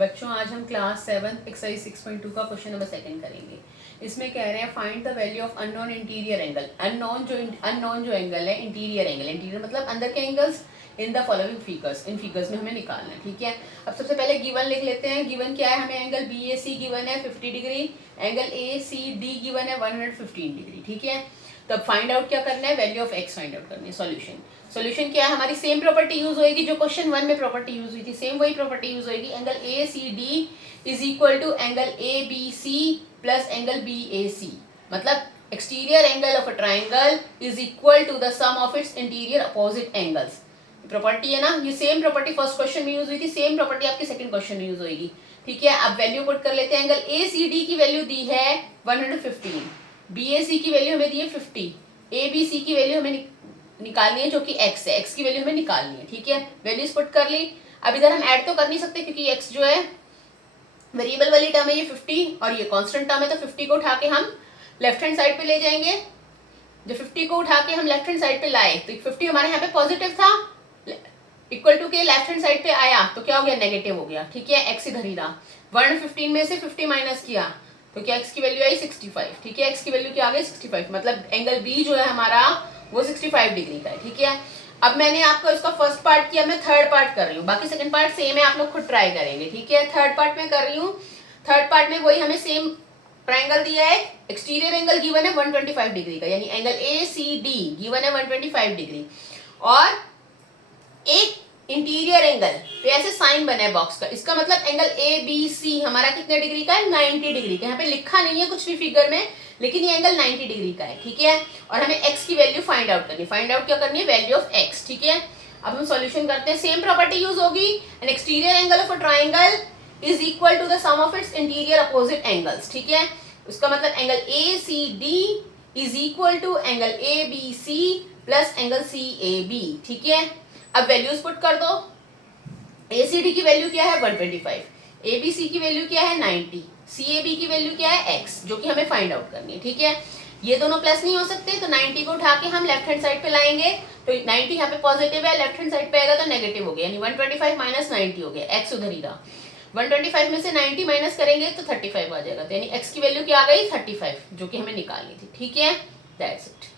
बच्चों आज हम क्लास 7 एक्सरसाइज 6.2 का क्वेश्चन नंबर 2 करेंगे। इसमें कह रहे हैं find the value of unknown interior angle. Unknown जो एंगल है इंटीरियर एंगल, इंटीरियर मतलब अंदर के angles in the following figures, in figures में हमें निकालना है। ठीक है, अब सबसे पहले गिवन लिख लेते हैं। गिवन क्या है, हमें angle B A C given है 50 degree, angle A C D given है 115 डिग्री। ठीक है, तब फाइंड आउट क्या करना है, value of x find out करनी है। सॉल्यूशन क्या है, हमारी सेम प्रॉपर्टी यूज होगी जो क्वेश्चन 1 में प्रॉपर्टी यूज हुई थी, सेम वही प्रॉपर्टी यूज होगी। Angle A C D is equal to angle A B C plus angle B A C, मतलब exterior angle of a triangle is equal to the sum of its interior opposite angles. Property है ना, ये same property first question में use हुई थी, same property आपकी second question में use होगी। ठीक है, अब वैल्यू पुट कर लेते हैं। एंगल ए सी डी की वैल्यू दी है 115, बी ए सी की वैल्यू हमें दी है 50, ए बी सी की वैल्यू हमें निकालनी है जो कि x है, x की वैल्यू हमें निकालनी है। ठीक है, वैल्यूज पुट कर ली। अब इधर हम ऐड तो कर नहीं सकते क्योंकि x जो है वेरिएबल वाली टर्म है, ये 50 और ये कांस्टेंट टर्म है, तो 50 को उठा के हम लेफ्ट हैंड साइड पे ले जाएंगे। जब 50 को उठा के हम लेफ्ट हैंड साइड पे लाए तो 50 हमारे यहाँ पे पॉजिटिव था, इक्वल टू के लेफ्ट हैंड साइड पे आया तो क्या हो गया, नेगेटिव हो गया। ठीक है, x इधर ही रहा, 115 में से 50 माइनस किया तो क्या x की वैल्यू आई 65। ठीक है, x की वैल्यू क्या आ गई 65, मतलब एंगल B जो है हमारा वो 65 डिग्री का है। ठीक है, अब मैंने आपको इसका फर्स्ट पार्ट किया, मैं थर्ड पार्ट कर रही हूँ, बाकी सेकंड पार्ट सेम है, आप लोग खुद ट्राई करेंगे। ठीक है, थर्ड पार्ट में कर रही हूँ। थर्ड पार्ट में वही हमें सेम ट्राइंगल दिया है, एक्सटीरियर एंगल गिवन है 125 डिग्री का, यानी angle A C D given है 125 डिग्री, और एक इंटीरियर एंगल पे ऐसे साइन बना है बॉक्स का, इसका मतलब एंगल ए बी सी हमारा कितने डिग्री का है, 90 डिग्री का। यहाँ पे लिखा नहीं है कुछ भी फिगर में, लेकिन ये एंगल 90 डिग्री का है। ठीक है, और हमें x की वैल्यू फाइंड आउट करनी है। फाइंड आउट क्या करनी है, वैल्यू ऑफ x। ठीक है, अब हम सॉल्यूशन करते हैं। सेम प्रॉपर्टी यूज होगी, an exterior angle of a triangle is equal to the sum of its interior opposite angles. ठीक है, उसका मतलब angle A C D is equal to angle A B C plus angle C A B. ठीक है, अब values put कर दो। ए C D की वैल्यू क्या है 125, ए बी सी की वैल्यू क्या है 90, सी ए बी की वैल्यू क्या है x, जो कि हमें फाइंड आउट करनी है। ठीक है, ये दोनों प्लस नहीं हो सकते तो 90 को उठा के हम लेफ्ट हैंड साइड पे लाएंगे, तो 90 यहाँ पे पॉजिटिव है, लेफ्ट हैंड साइड पे आएगा तो नेगेटिव हो गया, यानी 125 माइनस 90 हो गया, x उधर ही रहा। 125 में से 90 माइनस करेंगे तो 35 आ जाएगा, तो यानी x की वैल्यू क्या आ गई 35, जो कि हमें निकालनी थी। ठीक है, दैट्स इट।